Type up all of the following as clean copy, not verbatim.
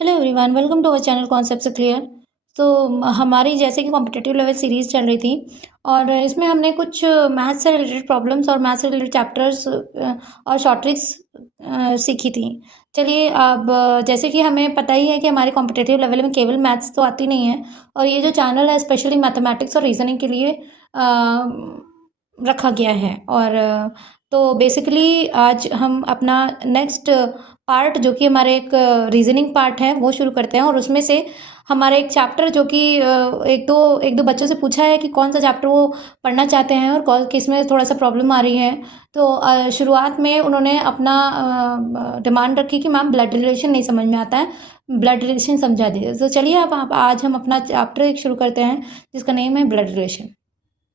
Hello everyone, welcome to our channel concept से clear. तो हमारी जैसे कि कॉम्पिटिटिव लेवल सीरीज़ चल रही थी और इसमें हमने कुछ मैथ्स से रिलेटेड प्रॉब्लम्स और मैथ्स से रिलेटेड चैप्टर्स और शॉर्ट ट्रिक्स सीखी थी। चलिए अब जैसे कि हमें पता ही है कि हमारे कॉम्पिटिटिव लेवल में केवल मैथ्स तो आती नहीं है और ये जो चैनल है स्पेशली मैथमेटिक्स और रीजनिंग के लिए रखा गया है। और तो बेसिकली आज हम अपना नेक्स्ट पार्ट जो कि हमारे एक रीजनिंग पार्ट है वो शुरू करते हैं। और उसमें से हमारा एक चैप्टर जो कि एक दो बच्चों से पूछा है कि कौन सा चैप्टर वो पढ़ना चाहते हैं और कौन किस में थोड़ा सा प्रॉब्लम आ रही है। तो शुरुआत में उन्होंने अपना डिमांड रखी कि मैम ब्लड रिलेशन नहीं समझ में आता है, ब्लड रिलेशन समझा दीजिए। तो चलिए अब आज हम अपना चैप्टर एक शुरू करते हैं जिसका नेम है ब्लड रिलेशन।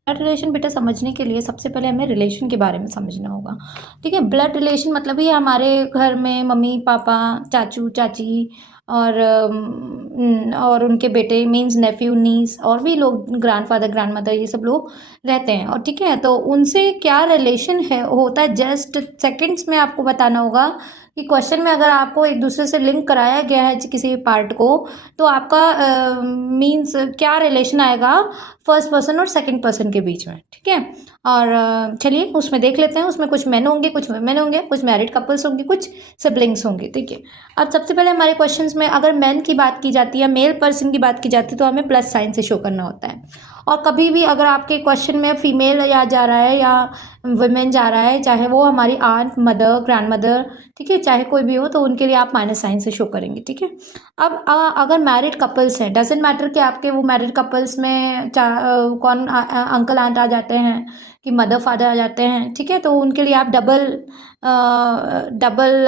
ब्लड रिलेशन बेटा समझने के लिए सबसे पहले हमें रिलेशन के बारे में समझना होगा। ठीक है, ब्लड रिलेशन मतलब ही हमारे घर में मम्मी पापा चाचू चाची और उनके बेटे मीन्स नेफ्यू नीस और भी लोग ग्रैंडफादर ग्रैंडमदर ये सब लोग रहते हैं। और ठीक है, तो उनसे क्या रिलेशन है होता है जस्ट सेकंड्स में आपको बताना होगा कि क्वेश्चन में अगर आपको एक दूसरे से लिंक कराया गया है किसी पार्ट को तो आपका मीन्स क्या रिलेशन आएगा फर्स्ट पर्सन और सेकंड पर्सन के बीच में। ठीक है, और चलिए उसमें देख लेते हैं। उसमें कुछ मैन होंगे, कुछ वुमेन होंगे, कुछ मैरिड कपल्स होंगे, कुछ सिबलिंग्स होंगे। ठीक है, अब सबसे पहले हमारे क्वेश्चंस में अगर मैन की बात की जाती है, मेल पर्सन की बात की जाती है तो हमें प्लस साइन से शो करना होता है। और कभी भी अगर आपके क्वेश्चन में फीमेल या जा रहा है या वुमेन जा रहा है, चाहे वो हमारी आंट मदर ग्रैंड मदर, ठीक है, चाहे कोई भी हो, तो उनके लिए आप माइनस साइन से शो करेंगे। ठीक है, अब अगर मैरिड कपल्स हैं, डजेंट मैटर कि आपके वो मैरिड कपल्स में कौन अंकल आंट आ जाते हैं कि मदर फादर आ जाते हैं। ठीक है, तो उनके लिए आप डबल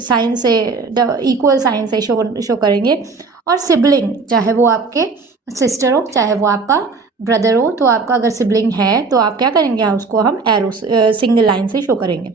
साइन से इक्वल साइन से शो करेंगे। और सिबलिंग चाहे वो आपके सिस्टर हो चाहे वो आपका ब्रदर हो, तो आपका अगर सिबलिंग है तो आप क्या करेंगे, उसको हम एरो सिंगल लाइन से शो करेंगे।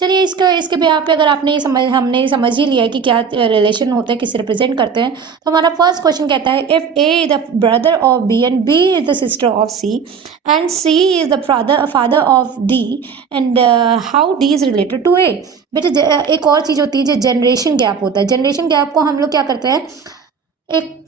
चलिए इसके बिहार पे अगर हमने समझ ही लिया है कि क्या रिलेशन होते हैं, किसे रिप्रेजेंट करते हैं, तो हमारा फर्स्ट क्वेश्चन कहता है if A is the brother of B and B is the sister of C and C is the father of D and how D is related to A. बेटा एक और चीज होती है जो जनरेशन गैप होता है। जनरेशन गैप को हम लोग क्या करते हैं, एक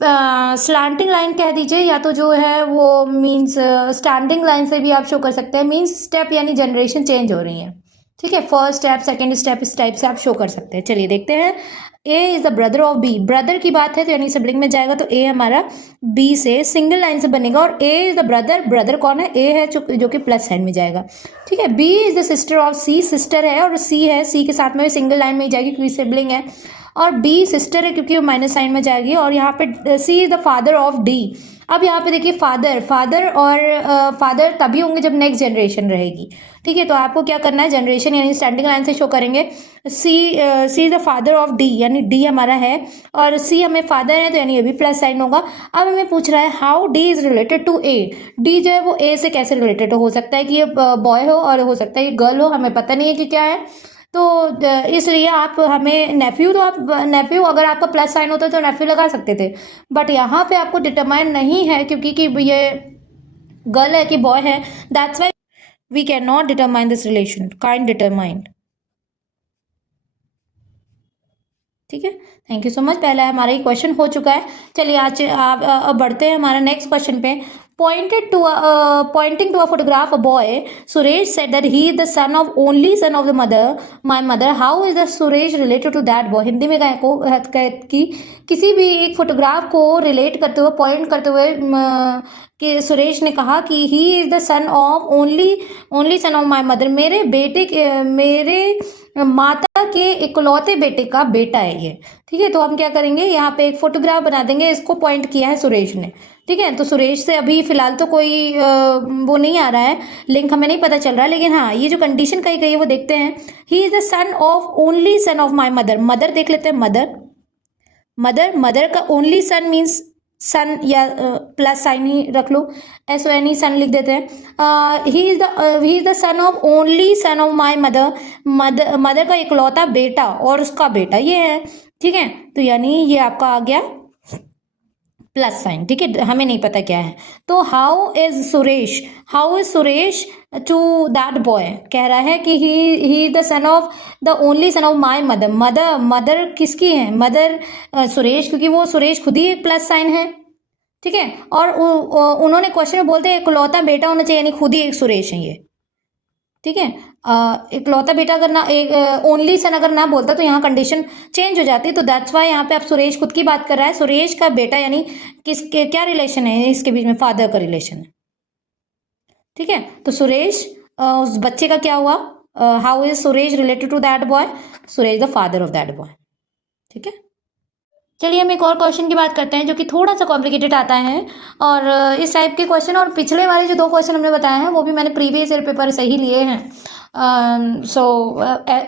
स्लैंटिंग लाइन कह दीजिए या तो जो है वो मीन्स स्टैंडिंग लाइन से भी आप शो कर सकते हैं। मीन्स स्टेप यानी जनरेशन चेंज हो रही है। ठीक है, फर्स्ट स्टेप सेकंड स्टेप इस टाइप से आप शो कर सकते हैं। चलिए देखते हैं, A is the brother of B, brother की बात है तो यानी सिबलिंग में जाएगा, तो ए हमारा बी से सिंगल लाइन से बनेगा। और ए इज द ब्रदर, ब्रदर कौन है, ए है जो कि प्लस साइन में जाएगा। ठीक है, B is the sister of C, sister है और सी है, सी के साथ में सिंगल लाइन में ही जाएगी क्योंकि सिबलिंग है। और बी सिस्टर है क्योंकि वो माइनस साइन में जाएगी। और यहाँ पे C is the father of D. अब यहाँ पे देखिए फादर और फादर तभी होंगे जब नेक्स्ट जनरेशन रहेगी। ठीक है, तो आपको क्या करना है, जनरेशन यानी स्टैंडिंग लाइन से शो करेंगे। C is the father of D यानी डी हमारा है और सी हमें फादर है तो यानी ये भी प्लस साइन होगा। अब हमें पूछ रहा है how D is related to A, D जो है वो ए से कैसे रिलेटेड हो सकता है कि ये बॉय हो और हो सकता है ये गर्ल हो, हमें पता नहीं है कि क्या है। तो इसलिए आप हमें नेफ्यू, तो आप नेफ्यू अगर आपका प्लस साइन होता तो नेफ्यू लगा सकते थे, बट यहाँ पे आपको डिटरमाइन नहीं है क्योंकि कि ये गर्ल है कि बॉय है, that's why we can not determine this relation, kind determined. ठीक है, थैंक यू सो मच। पहला हमारा ये क्वेश्चन हो चुका है। चलिए आज आप अब बढ़ते हैं हमारा नेक्स्ट क्वेश्चन पे। Pointing to a photograph, a boy, Suresh said that he is the only son of the my mother. How is the Suresh related to that boy? Hindi में कि किसी भी एक फोटोग्राफ को रिलेट करते हुए, पॉइंट करते हुए कि सुरेश ने कहा कि he is the son of only son of my mother, मेरे माता के इकलौते बेटे का बेटा है ये। ठीक है, तो हम क्या करेंगे, यहाँ पे एक फोटोग्राफ बना देंगे, इसको पॉइंट किया है सुरेश ने। ठीक है, तो सुरेश से अभी फिलहाल तो कोई वो नहीं आ रहा है, लिंक हमें नहीं पता चल रहा है, लेकिन हाँ ये जो कंडीशन कही गई है वो देखते हैं। He is the son of only son of my mother, mother देख लेते हैं, मदर का ओनली सन मीन्स सन या प्लस साइन ही रख लो, SON ही सन लिख देते हैं। He is the son of only son of my mother का इकलौता बेटा और उसका बेटा ये है। ठीक है, तो यानी ये आपका आ गया प्लस साइन, ठीक है, हमें नहीं पता क्या है। तो how is Suresh to that boy, कह रहा है कि he the son of the only son of my mother किसकी है, मदर सुरेश, क्योंकि वो सुरेश खुद ही एक प्लस साइन है, ठीक है। और उन्होंने क्वेश्चन में बोलते हैं इकलौता बेटा होना चाहिए, यानी खुद ही एक सुरेश है ये, ठीक है। इकलौता बेटा अगर ना, एक ओनली सन अगर ना बोलता तो यहाँ कंडीशन चेंज हो जाती। तो दैट्स वाई यहाँ पे आप सुरेश खुद की बात कर रहा है, सुरेश का बेटा, यानी किसके क्या रिलेशन है इसके बीच में, फादर का रिलेशन है, ठीक है। तो सुरेश उस बच्चे का क्या हुआ, how is Suresh related to that boy, Suresh the father of that boy, ठीक है। चलिए हम एक और क्वेश्चन की बात करते हैं जो कि थोड़ा सा कॉम्प्लिकेटेड आता है, और इस टाइप के क्वेश्चन और पिछले वाले जो 2 क्वेश्चन हमने बताए हैं वो भी मैंने प्रीवियस ईयर पेपर से ही लिए हैं।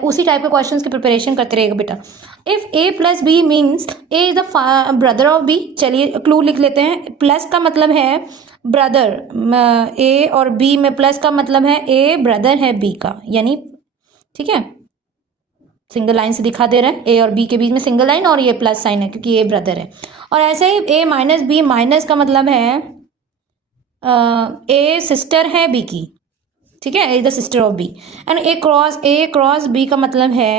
उसी टाइप के क्वेश्चंस की प्रिपरेशन करते रहेगा बेटा। If A plus B means A is the brother of B, चलिए क्लू लिख लेते हैं। प्लस का मतलब है ब्रदर, ए और बी में प्लस का मतलब है ए ब्रदर है बी का, यानी ठीक है, सिंगल लाइन से दिखा दे रहा है, ए और बी के बीच में सिंगल लाइन और ये प्लस साइन है क्योंकि ये ब्रदर है। और ऐसे ही ए माइनस बी, माइनस का मतलब है ए सिस्टर है बी की, ठीक है, A the sister of B. And A cross B का मतलब है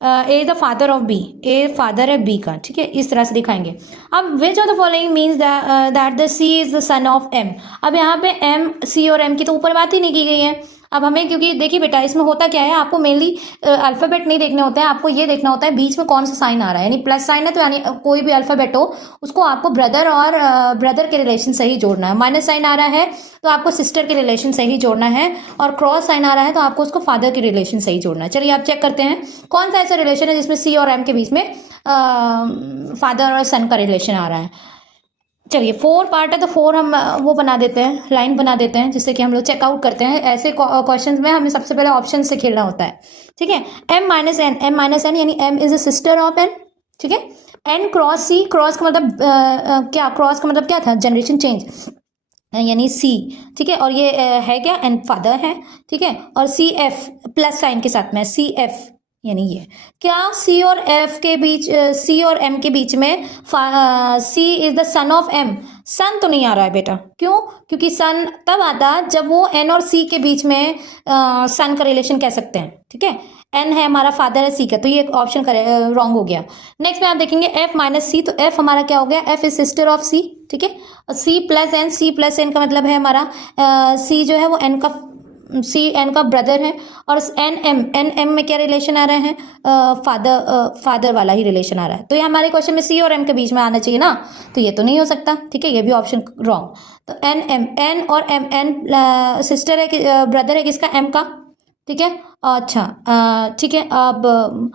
A the father of B, A father है बी का, ठीक है, इस तरह से दिखाएंगे। अब which of the following means that the C is the son of M. अब यहाँ पे एम, सी और एम की तो ऊपर बात ही नहीं की गई है। अब हमें, क्योंकि देखिए बेटा इसमें होता क्या है, आपको मेनली अल्फ़ाबेट नहीं देखने होते हैं, आपको ये देखना होता है बीच में कौन सा साइन आ रहा है, यानी प्लस साइन है तो यानी कोई भी अल्फ़ाबेट हो उसको आपको ब्रदर और ब्रदर के रिलेशन से ही जोड़ना है। माइनस साइन आ रहा है तो आपको सिस्टर के रिलेशन से ही जोड़ना है, और क्रॉस साइन आ रहा है तो आपको उसको फादर के रिलेशन से ही जोड़ना है। चलिए आप चेक करते हैं कौन सा ऐसा रिलेशन है जिसमें सी और एम के बीच में फादर और सन का रिलेशन आ रहा है। चलिए 4 पार्ट है तो 4 हम वो बना देते हैं, लाइन बना देते हैं, जिससे कि हम लोग चेकआउट करते हैं। ऐसे क्वेश्चन में हमें सबसे पहले ऑप्शन से खेलना होता है, ठीक है। एम माइनस एन यानी M is a sister of N, ठीक है। एन क्रॉस सी, क्रॉस का मतलब क्या, क्रॉस का मतलब क्या था, जनरेशन चेंज, यानी सी, ठीक है। और ये है क्या, एन फादर है, ठीक है। और सी एफ प्लस साइन के साथ में, सी एफ यानी ये क्या, सी और एफ के बीच, सी और एम के बीच में C is the son of M. Son तो नहीं आ रहा है बेटा, क्यों, क्योंकि सन तब आता जब वो एन और सी के बीच में सन का रिलेशन कह सकते हैं, ठीक है। एन है हमारा फादर है सी का, तो ये ऑप्शन रॉन्ग हो गया। नेक्स्ट में आप देखेंगे एफ माइनस सी, तो एफ हमारा क्या हो गया, F is sister of C, ठीक है। और C plus N, C plus N का मतलब है हमारा सी जो है वो एन का, सी एन का ब्रदर है। और एन एम में क्या रिलेशन आ रहे हैं, फादर वाला ही रिलेशन आ रहा है। तो ये हमारे क्वेश्चन में सी और एम के बीच में आना चाहिए ना, तो ये तो नहीं हो सकता, ठीक है, ये भी ऑप्शन रॉन्ग। तो एन एम, एन और एम, एन सिस्टर है, ब्रदर है किसका, एम का, ठीक है। अच्छा ठीक है। अब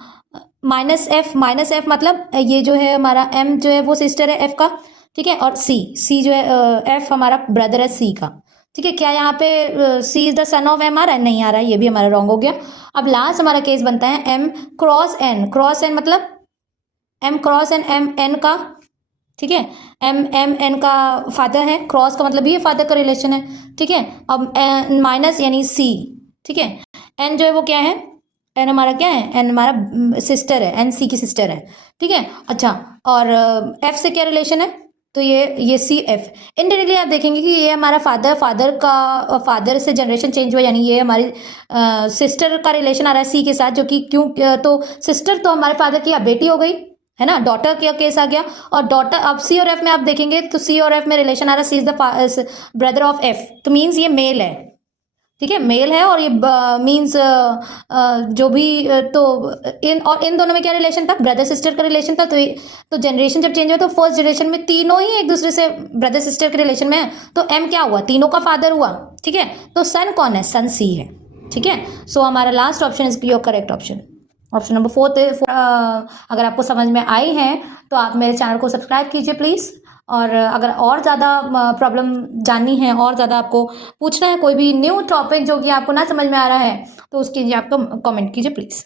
माइनस एफ मतलब ये जो है हमारा एम जो है वो सिस्टर है एफ का, ठीक है। और सी जो है एफ हमारा ब्रदर है सी का, ठीक है। क्या यहाँ पे C is the son of M आ रहा है, नहीं आ रहा है, ये भी हमारा रॉन्ग हो गया। अब लास्ट हमारा केस बनता है एम क्रॉस एन मतलब एम क्रॉस एम एन का, ठीक है। एम एन का फादर है, क्रॉस का मतलब ये फादर का रिलेशन है, ठीक है। अब माइनस यानी सी, ठीक है। एन जो है वो क्या है, एन हमारा क्या है, एन हमारा सिस्टर है, एन सी की सिस्टर है, ठीक है। अच्छा, और एफ से क्या रिलेशन है, तो ये सी एफ। इनडायरेक्टली आप देखेंगे कि ये हमारा फादर से जनरेशन चेंज हुआ, यानी ये हमारी सिस्टर का रिलेशन आ रहा है सी के साथ, जो कि क्यों, तो सिस्टर तो हमारे फादर की अब बेटी हो गई है ना, डॉटर का केस आ गया। और डॉटर, अब सी और एफ में आप देखेंगे तो सी और एफ में रिलेशन आ रहा है, C is the brother of F, तो मीन्स ये मेल है, ठीक है, मेल है। और ये मीन्स जो भी तो इन दोनों में क्या रिलेशन था, ब्रदर सिस्टर का रिलेशन था। तो जनरेशन जब चेंज हुआ तो फर्स्ट जनरेशन में तीनों ही एक दूसरे से ब्रदर सिस्टर के रिलेशन में है, तो एम क्या हुआ, तीनों का फादर हुआ, ठीक है। तो सन कौन है, सन सी है, ठीक है। सो हमारा last option is your correct option, option number 4। अगर आपको समझ में आई है तो आप मेरे चैनल को सब्सक्राइब कीजिए प्लीज़। और अगर और ज़्यादा प्रॉब्लम जाननी है, और ज़्यादा आपको पूछना है कोई भी न्यू टॉपिक जो कि आपको ना समझ में आ रहा है, तो उसके लिए आप कमेंट कीजिए प्लीज़।